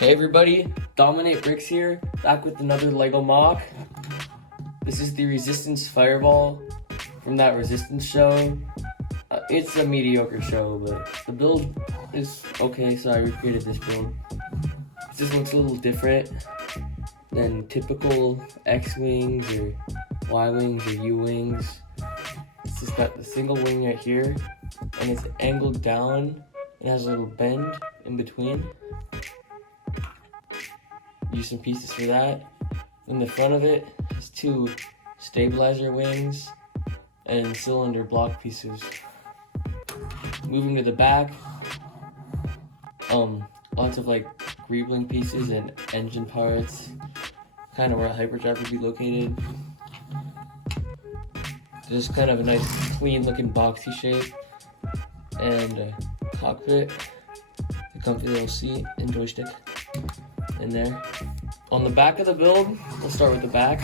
Hey everybody, Dominate Bricks here, back with another Lego MOC. This is the Resistance Fireball from that Resistance show. It's a mediocre show, but the build is okay, so I recreated this build. This looks a little different than typical X-Wings or Y-Wings or U-Wings. It's just got the single wing right here, and it's angled down. It has a little bend in between. Use some pieces for that. In the front of it is two stabilizer wings and cylinder block pieces. Moving to the back, lots of like greebling pieces and engine parts, kind of where a hyperdrive would be located. Just kind of a nice clean looking boxy shape, and a cockpit, a comfy little seat and joystick in there. On the back of the build, we'll start with the back.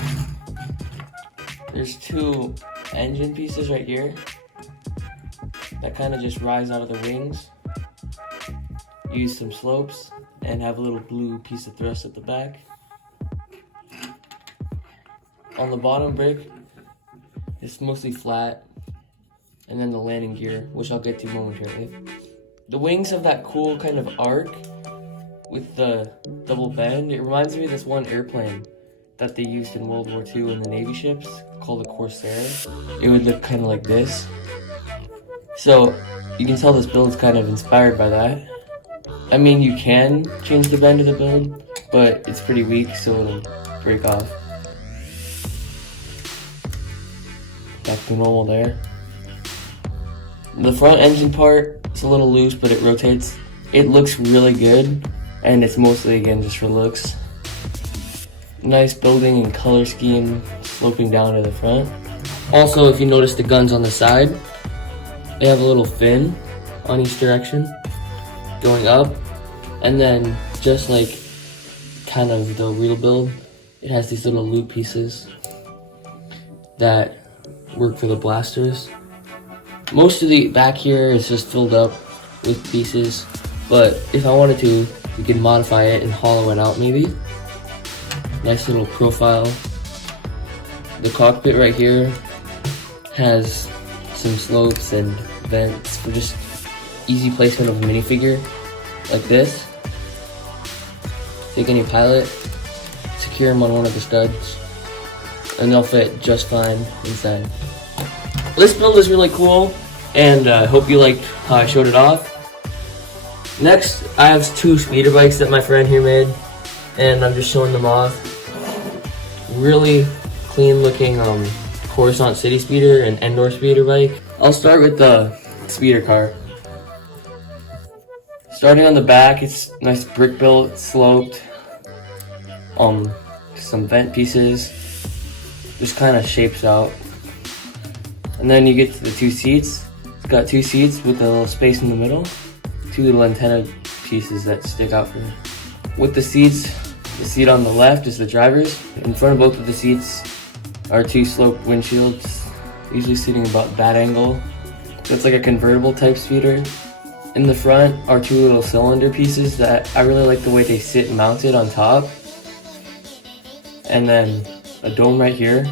There's two engine pieces right here that kind of just rise out of the wings. Use some slopes and have a little blue piece of thrust at the back. On the bottom brick, it's mostly flat, and then the landing gear, which I'll get to momentarily. The wings have that cool kind of arc with the double bend. It reminds me of this one airplane that they used in World War II in the Navy ships called the Corsair. It would look kind of like this. So you can tell this build is kind of inspired by that. I mean, you can change the bend of the build, but it's pretty weak, so it'll break off. Back to normal there. The front engine part is a little loose, but it rotates. It looks really good, and it's mostly, again, just for looks. Nice building and color scheme sloping down to the front. Also, if you notice the guns on the side, they have a little fin on each direction going up, and then just like kind of the real build, it has these little loop pieces that work for the blasters. Most of the back here is just filled up with pieces, but if I wanted to, you can modify it and hollow it out maybe. Nice little profile. The cockpit right here has some slopes and vents for just easy placement of a minifigure like this. Take any pilot, secure them on one of the studs, and they'll fit just fine inside. This build is really cool, and I hope you liked how I showed it off. Next, I have two speeder bikes that my friend here made, and I'm just showing them off. Really clean looking Coruscant City Speeder and Endor Speeder bike. I'll start with the speeder car. Starting on the back, it's nice brick built, sloped, some vent pieces, just kind of shapes out. And then you get to the two seats. It's got two seats with a little space in the middle. Two little antenna pieces that stick out from it. With the seats, the seat on the left is the driver's. In front of both of the seats are two sloped windshields, usually sitting about that angle. So it's like a convertible type speeder. In the front are two little cylinder pieces that I really like the way they sit mounted on top. And then a dome right here,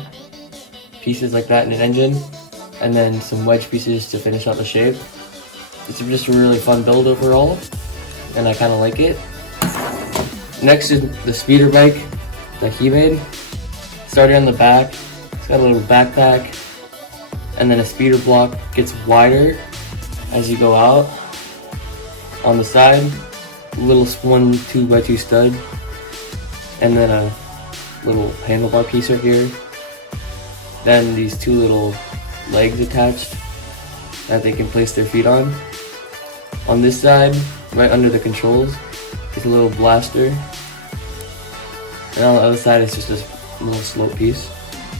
pieces like that in an engine, and then some wedge pieces to finish out the shape. It's just a really fun build overall, and I kind of like it. Next is the speeder bike that he made. Starting on the back, it's got a little backpack, and then a speeder block gets wider as you go out. On the side, a little 1 2x2 stud, and then a little handlebar piece right here. Then these two little legs attached that they can place their feet on. On this side, right under the controls, is a little blaster. And on the other side is just a little slope piece.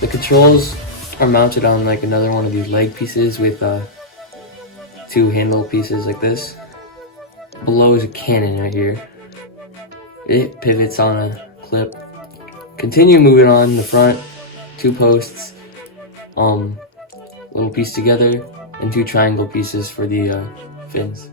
The controls are mounted on like another one of these leg pieces with two handle pieces like this. Below is a cannon right here. It pivots on a clip. Continue moving on the front, two posts, little piece together, and two triangle pieces for the fins.